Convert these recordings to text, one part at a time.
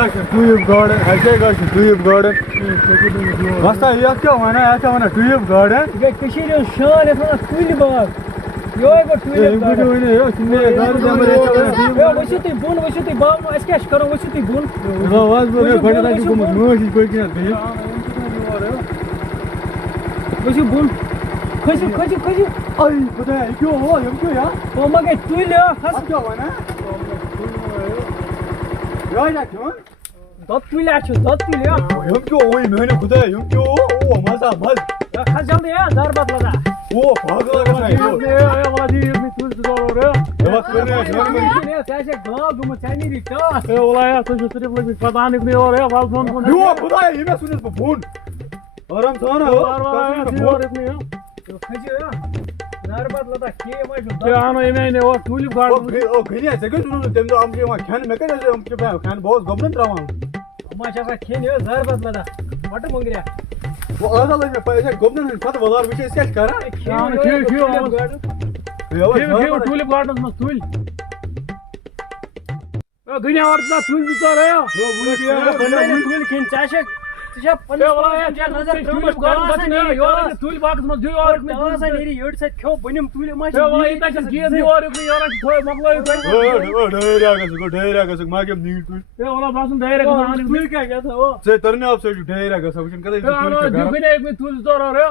Tube garden tube garden बस क्या one tube garden शान तुल बाग वसो तुम बुन वसो तुम बाग क्या करो वसो तुम बुन वसो बुन खसो खसो खसो खुदा क्यों हो मा गई तुल दत तुल दत तुल खुदा क्यों मजा मज खस जल्दी दर बदला वो पागल वो आधा लग में पैसे गोबन में पता बाजार विशेष क्या कर रहा है टूलिप गार्डन में टूल दुनिया और ना टूल बिचार है वो टूल किन चाशक तुझे पन्ने वाला नजर टूलिप गार्डन में यार टूल बाग में जो और में दो से मेरी योड से क्यों बनिम टूल में वाला इतना के गेस नहीं और में यार थोड़ा मगलो ढेरा का मागे नीट टूल ये वाला बासन ढेरा का टूल क्या था वो से तरने आप से ढेरा का सब कदे टूल का एक में टूल तो रहा है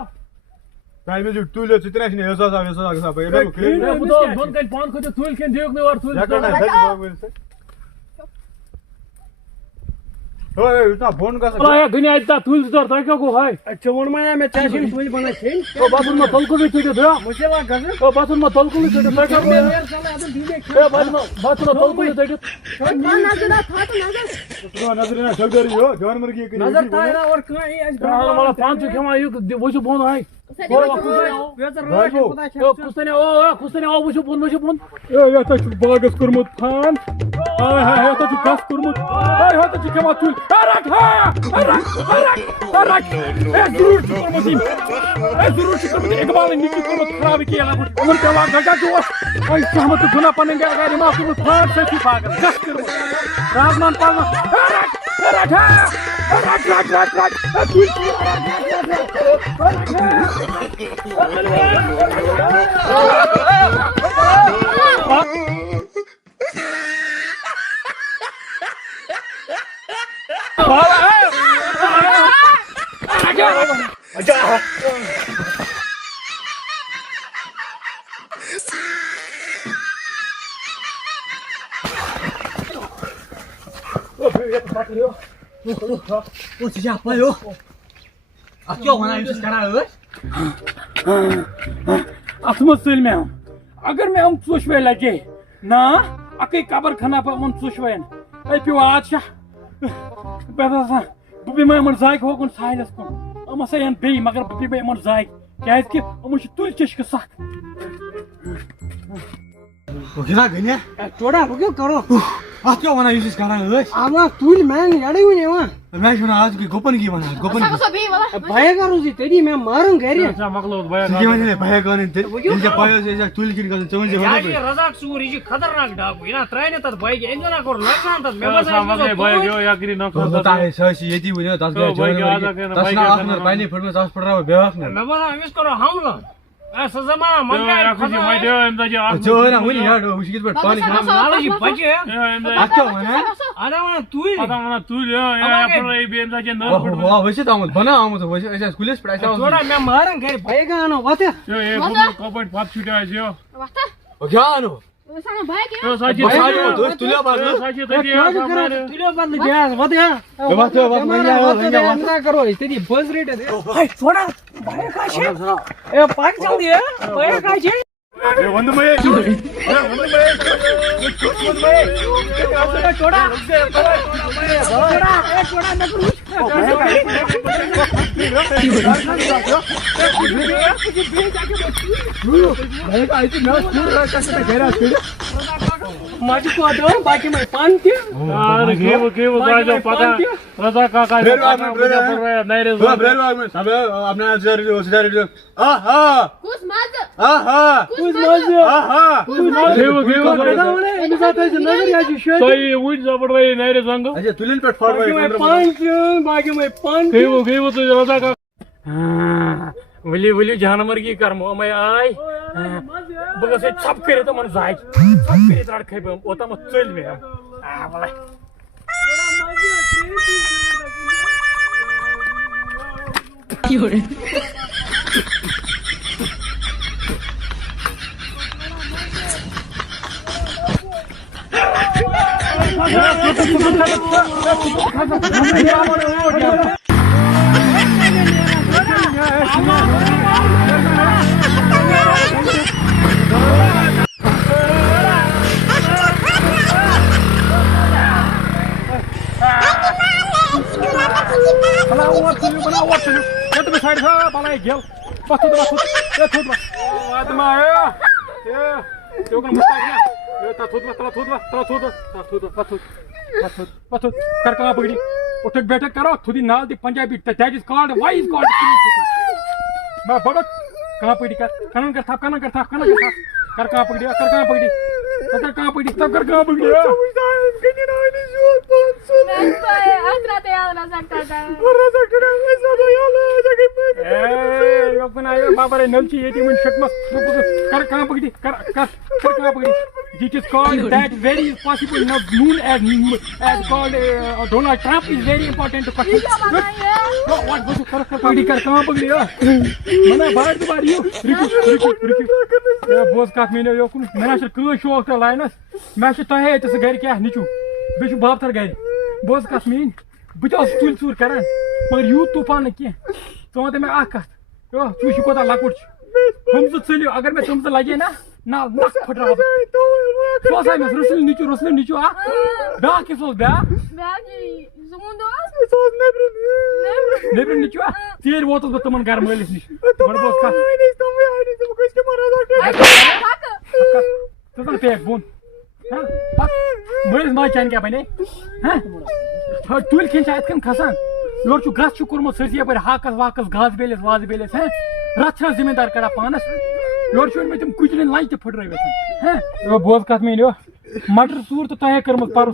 टाइम में जो टूल जितना नहीं ऐसा सब ये वो तो दोन कन पान को टूल के दियो में और टूल ओए इतना फोन का अरे दुनिया इतना टूल तो क्या को है अच्छा वन माया में चाशिन टूल बना छे तो बाथरूम में तलको भी छुटे दो मुझे वा गज तो बाथरूम में तलको भी छुटे क्या में यार साला आदम धीरे ए बाथरूम में तलको भी छुटे नजर था तो नजर ना सगरी हो जानवर की नजर था और कहीं आज वाला पांच खेमा यू वो जो बोन है या तो बागस करमुत फान हाय हाय या तो गस करमुत हाय हाय तो केमा तुल रख ए जरूर करमुत एक बार नीचे करमुत खराब किया लागू उमर के वा गगा जो ओय सहमत गुना पनेंगे अगर मा करमुत फान से फाग गस करमुत राजमान पालना रख我只下朋友啊，叫我那又是干啥的असमसल में हम अगर मैं हम चुशवे लगे ना अके कबर खाना पर हम चुशवे ऐ पियो आज बेसा बुबी में मन जायक हो कोन साइलस कोन हम से यन बे मगर बुबी में मन जायक क्या है कि हम तुल चश्क सख वो किना गने थोड़ा हो क्यों करो आज क्या बना यूज कर रहा है आमा तुल मैंने याडे हुई नहीं मैं सुना आज की गोपन की बना गोपन भय करू जी तेरी मैं मारूं गरी अच्छा मगलो भय गाने इनके पायो से तुल की गाने चवन जे यार ये रजाक सूरी जी खतरनाक डाकू इना ट्राई ने तत भय के इंजना कर लक्षण तत मैं बस मगले भय गयो याकरी न होता है सही यदि बुझे 10 10 आखिर पहले फुट में 10 पड़ रहा है बेवक ने मैं बस मिस करो हमला ऐसा जमाना मंगा खुशी माइडे एंदा जे जो है ना वही यार उसी के पानी हम नाला जी बचे अच्छा बना अरे वना तू ले या पर ए बेंदा जे न वाह वैसे तो हम बना हम तो वैसे ऐसा स्कूल से पढ़ाई थोड़ा मैं मारन घर भएगा न वाते ए फुटबल कपट पाप छुटा है जो वास्ता क्या आनो सानो भए के साजी दोस्त तुलिया बात साजी तो तुलिया बात गया वाते बात ना करो तेरी बस रेट है थोड़ा भए का छे ए पाक जल्दी है भए का छे ए वंद में छोड़ा माझी को बाकी में पान के अरे के वो गाजो पता रजा काका नहीं रे कुछ मत सही उठ जबर रही नहीं रे संग गई तो रजा का वली जानवर की कर्म मैं आई बस छप कर तो मन जाय छप कर रड़ खे ओता मत चल में भला पकड़ी उठक बैठक करो थोड़ी नाल दी Punjabi that is called why is called मैं बड़क कहां पकड़ी कर कनन कर था कर कहां पकड़ी तब कर कहां पकड़ी बाबा रे नलची येती मन शकमस कर कहां पकड़ी कर कहां पकड़ी It is called that very possible not known as called Donald Trump is very important to question. What was कर कहां पकड़ी मना बाहर तो बाहर यो रिकू बोस काट मैंने यो कुन मैं शर कु शौक त लाइनस मैं छ तहे त घर क्या निचू बेछु बाप थर घर बोस काट मीन बचस तुल चूर करन मगर यू तूफान के तो मते मैं आख यो तू छु कोता लाकुट हम तो चलियो अगर मैं तुमसे लगे ना नक फट रहा तो साइ में रसल नीचू आ बा के सो बा नेबर नीचू आ तेर वो तो तमन घर मलिस निश बड़ बोस का तो पेक बोन हां मलिस मा चान क्या बने हां तुल खिंचा इतकन खसान योर छु गस छु कुरमो ससिया पर हाकस वाकस गाज बेलेस वाज बेलेस हैं रक्षा जिम्मेदार करा पानस योर छु में तुम कुछ नहीं लाइट फट रहे हैं यो बोस कात में लियो मटर सूर तो तय कर मत पारो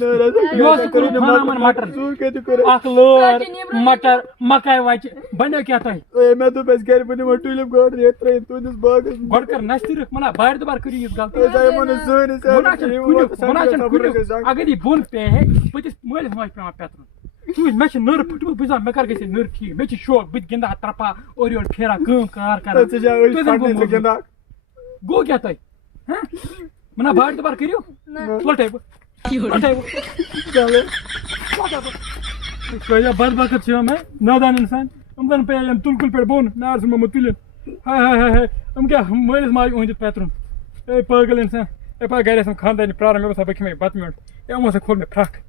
यो सुकुर खाना मन मटर आक लोर मटर मकाई वाच बने क्या तय ओए मैं तो बस घर बने मो टुलिप गार्ड रेत रहे तो दिस बाग गड कर नस्ती रख मना बाहर दोबार करी इस गलती जाय मन जोन से मोनाचन अगर ये बोन पे है पतिस मोल माय पे पेट्रोल तू मैं नर फुट बिजा मैं कर गसे नर ठीक मैं शोक बित गिंदा तरपा और योर फेरा काम कार कर तो जा गिंदा गो क्या तय हैं मना बाहर दोबार करियो लटे चले तो या बात बात छ मैं नादान इंसान हम दन पे हम तुलकुल पे बोन नार से मतुल हाय हम क्या मोइस माय ओंज पेट्रोल ए पागल इंसान ए पा गरे सम खानदानी प्रारंभ में सब के में बात में ए मो से खोल में फ्राक